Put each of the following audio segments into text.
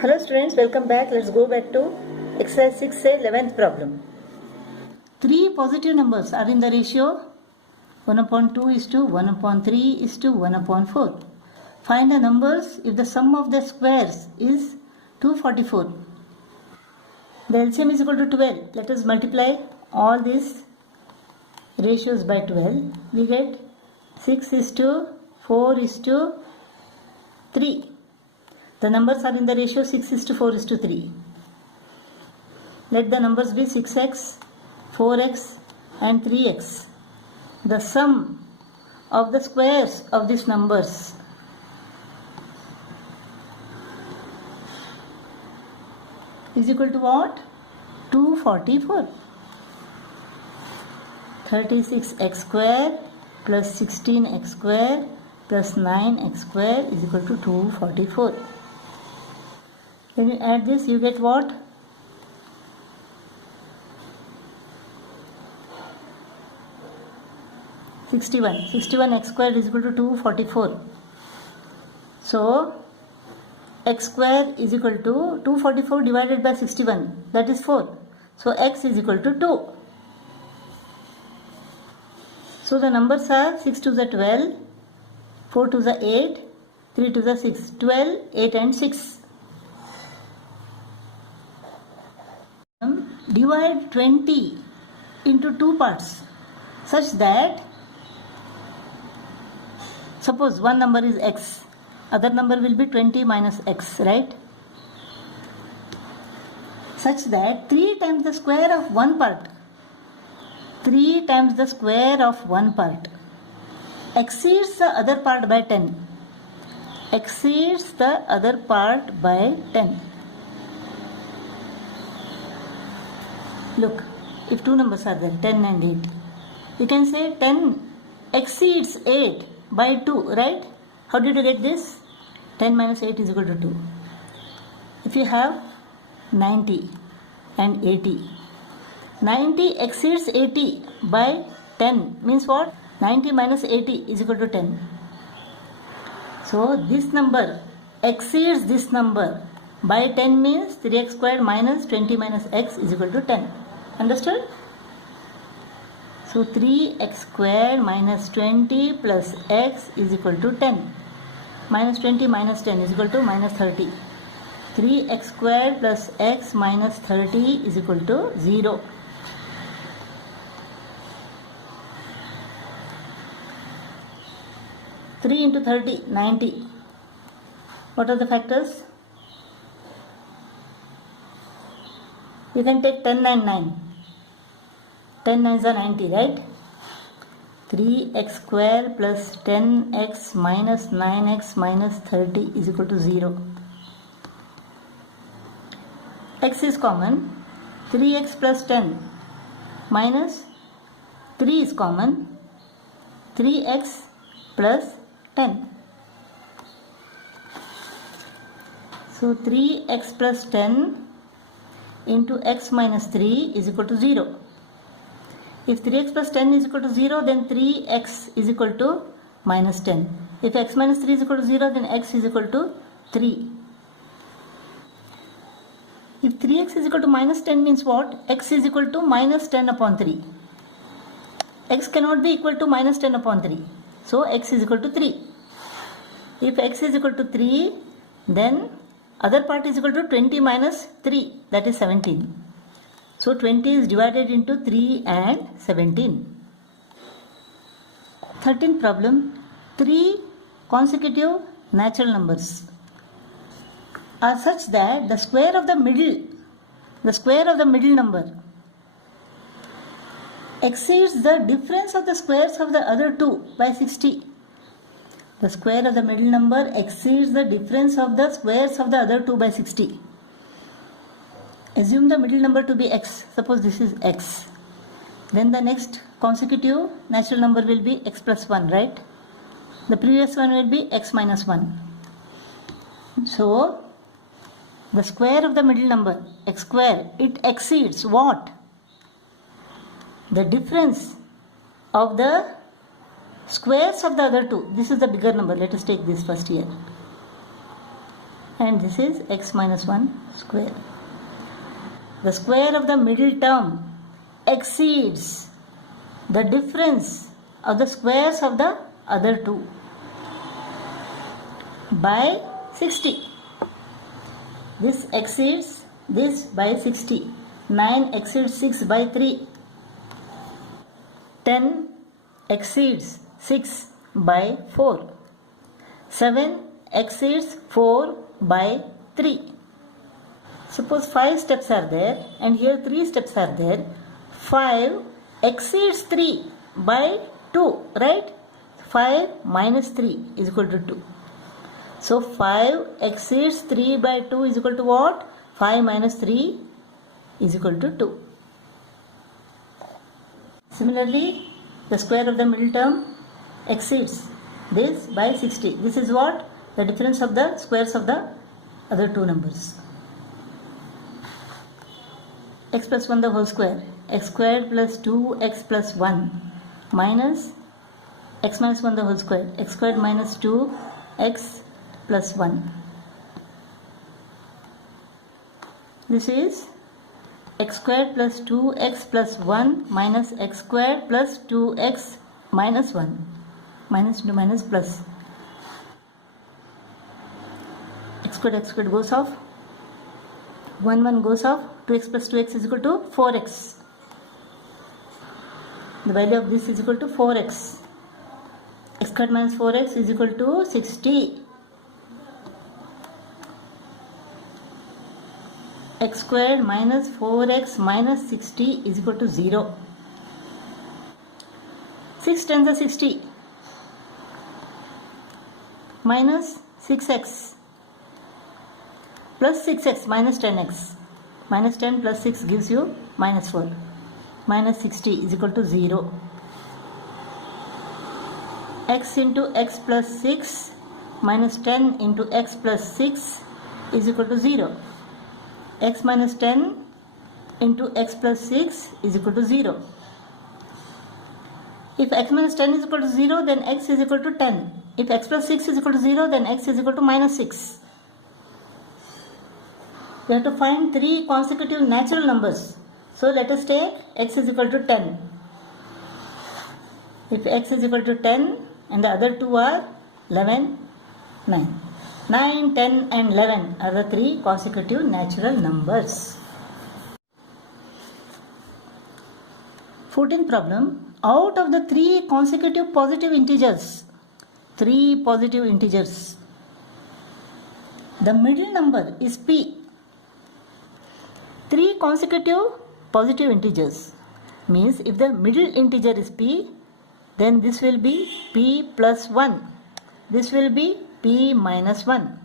Hello students, welcome back. Let's go back to exercise 6 say 11th problem. Three positive numbers are in the ratio 1/2 is to 1/3 is to 1/4. Find the numbers if the sum of the squares is 244. The LCM is equal to 12. Let us multiply all these ratios by 12. We get 6 is to 4 is to 3. The numbers are in the ratio 6 is to 4 is to 3. Let the numbers be 6x, 4x and 3x. The sum of the squares of these numbers is equal to what? 244. 36x square plus 16x square plus 9x square is equal to 244. When you add this, you get what? 61. 61x square is equal to 244. So, x square is equal to 244 divided by 61. That is 4. So, x is equal to 2. So, the numbers are 6 to the 12, 4 to the 8, 3 to the 6. 12, 8 and 6. Divide 20 into two parts such that, suppose one number is x, other number will be 20 minus x, right? Such that 3 times the square of one part, 3 times the square of one part exceeds the other part by 10. Exceeds the other part by 10. Look, if two numbers are there, 10 and 8, you can say 10 exceeds 8 by 2, right? How did you get this? 10 minus 8 is equal to 2. If you have 90 and 80, 90 exceeds 80 by 10 means what? 90 minus 80 is equal to 10. So this number exceeds this number by 10 means 3x squared minus 20 minus x is equal to 10. Understood? So 3x squared minus 20 plus x is equal to 10. Minus 20 minus 10 is equal to minus 30. 3x squared plus x minus 30 is equal to 0. Three into 30, 90. What are the factors? You can take 10 and 9. 10 9s are 90, right? 3x square plus 10x minus 9x minus 30 is equal to 0. X is common. 3x plus 10 minus 3 is common. 3x plus 10. So 3x plus 10 into x minus 3 is equal to 0. If 3x plus 10 is equal to 0, then 3x is equal to minus 10. If x minus 3 is equal to 0, then x is equal to 3. If 3x is equal to minus 10 means what? X is equal to minus 10 upon 3. X cannot be equal to minus 10 upon 3. So x is equal to 3. If x is equal to 3, then other part is equal to 20 minus 3, that is 17. So 20 is divided into 3 and 17. 13th problem. 3 consecutive natural numbers are such that the square of the middle number exceeds the difference of the squares of the other two by 60. The square of the middle number exceeds the difference of the squares of the other two by 60. Assume the middle number to be x. Suppose this is x. Then the next consecutive natural number will be x plus 1, right? The previous one will be x minus 1. So, the square of the middle number, x square, it exceeds what? The difference of the squares of the other two. This is the bigger number. Let us take this first here. and this is x minus 1 square. The square of the middle term exceeds the difference of the squares of the other two by 60. This exceeds this by 60. 9 exceeds 6 by 3. 10 exceeds 6 by 4. 7 exceeds 4 by 3. Suppose 5 steps are there and here 3 steps are there. 5 exceeds 3 by 2, right? 5 minus 3 is equal to 2. So 5 exceeds 3 by 2 is equal to what? 5 minus 3 is equal to 2. Similarly, the square of the middle term exceeds this by 60. This is what? The difference of the squares of the other two numbers. X plus 1 the whole square. X squared plus 2x plus 1 minus x minus 1 the whole square. X squared minus 2x plus 1. This is x squared plus 2x plus 1 minus x squared plus 2x minus 1. Minus into minus plus. X squared goes off. 1 goes off. 2x plus 2x is equal to 4x. The value of this is equal to 4x. X squared minus 4x is equal to 60. X squared minus 4x minus 60 is equal to 0. 6 times the 60 minus 6x plus 6x minus 10x. Minus 10 plus 6 gives you minus 4. Minus 60 is equal to 0. X into x plus 6 minus 10 into x plus 6 is equal to 0. X minus 10 into x plus 6 is equal to 0. If x minus 10 is equal to 0, then x is equal to 10. If x plus 6 is equal to 0, then x is equal to minus 6. We have to find 3 consecutive natural numbers. So let us take x is equal to 10. If x is equal to 10 and the other two are 11, 9. 9, 10 and 11 are the 3 consecutive natural numbers. 14th problem. Out of the 3 consecutive positive integers, the middle number is p. 3 consecutive positive integers means if the middle integer is p, then this will be p plus 1. This will be p minus 1.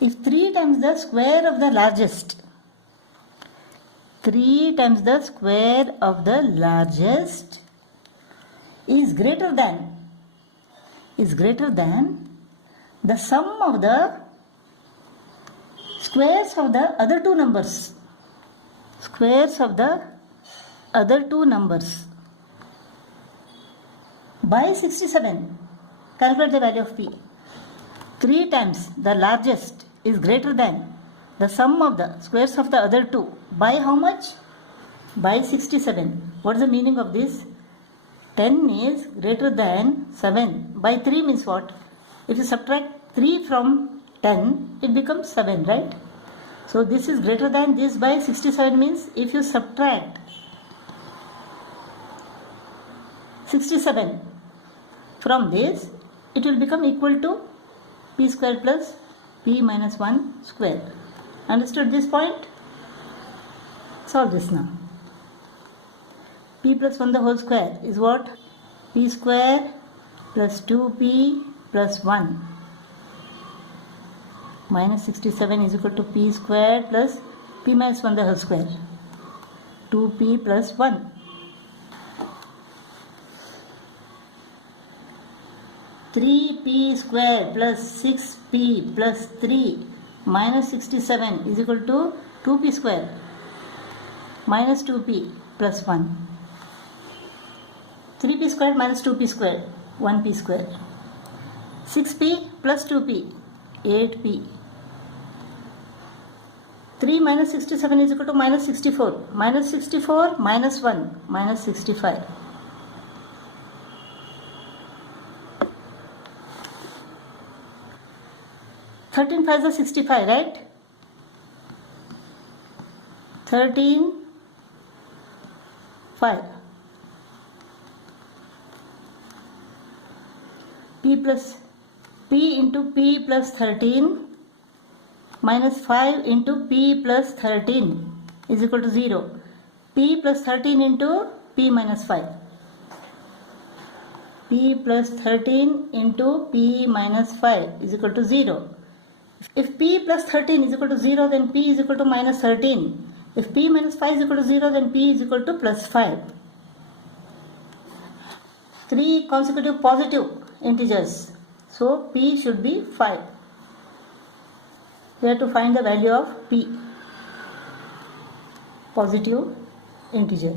If 3 times the square of the largest, 3 times the square of the largest is greater than the sum of the squares of the other two numbers. By 67, calculate the value of p. 3 times the largest is greater than the sum of the squares of the other two. By how much? By 67. What is the meaning of this? 10 is greater than 7. By 3 means what? If you subtract 3 from 10, it becomes 7, right? So this is greater than this by 67 means if you subtract 67 from this, it will become equal to p square plus p minus 1 square. Understood this point? Solve this now. P plus 1 the whole square is what? P square plus 2p plus 1 minus 67 is equal to p square plus p minus 1 the whole square. 2p plus 1. Three p square plus 6p plus 3 minus 67 is equal to 2p square minus 2p plus 1. 3p square minus 2p square, 1p square. 6p plus 2p 8p. 3 minus 67 is equal to minus 64. Minus 64 minus 1 minus 65. 13 5 is 65, right? 13 5. P into P plus 13 minus 5 into P plus 13 is equal to 0. P plus 13 into P minus 5. P plus 13 into P minus 5 is equal to 0. If P plus 13 is equal to 0, then P is equal to minus 13. If P minus 5 is equal to 0, then P is equal to plus 5. 3 consecutive positive integers. So P should be 5. We have to find the value of P, positive integer.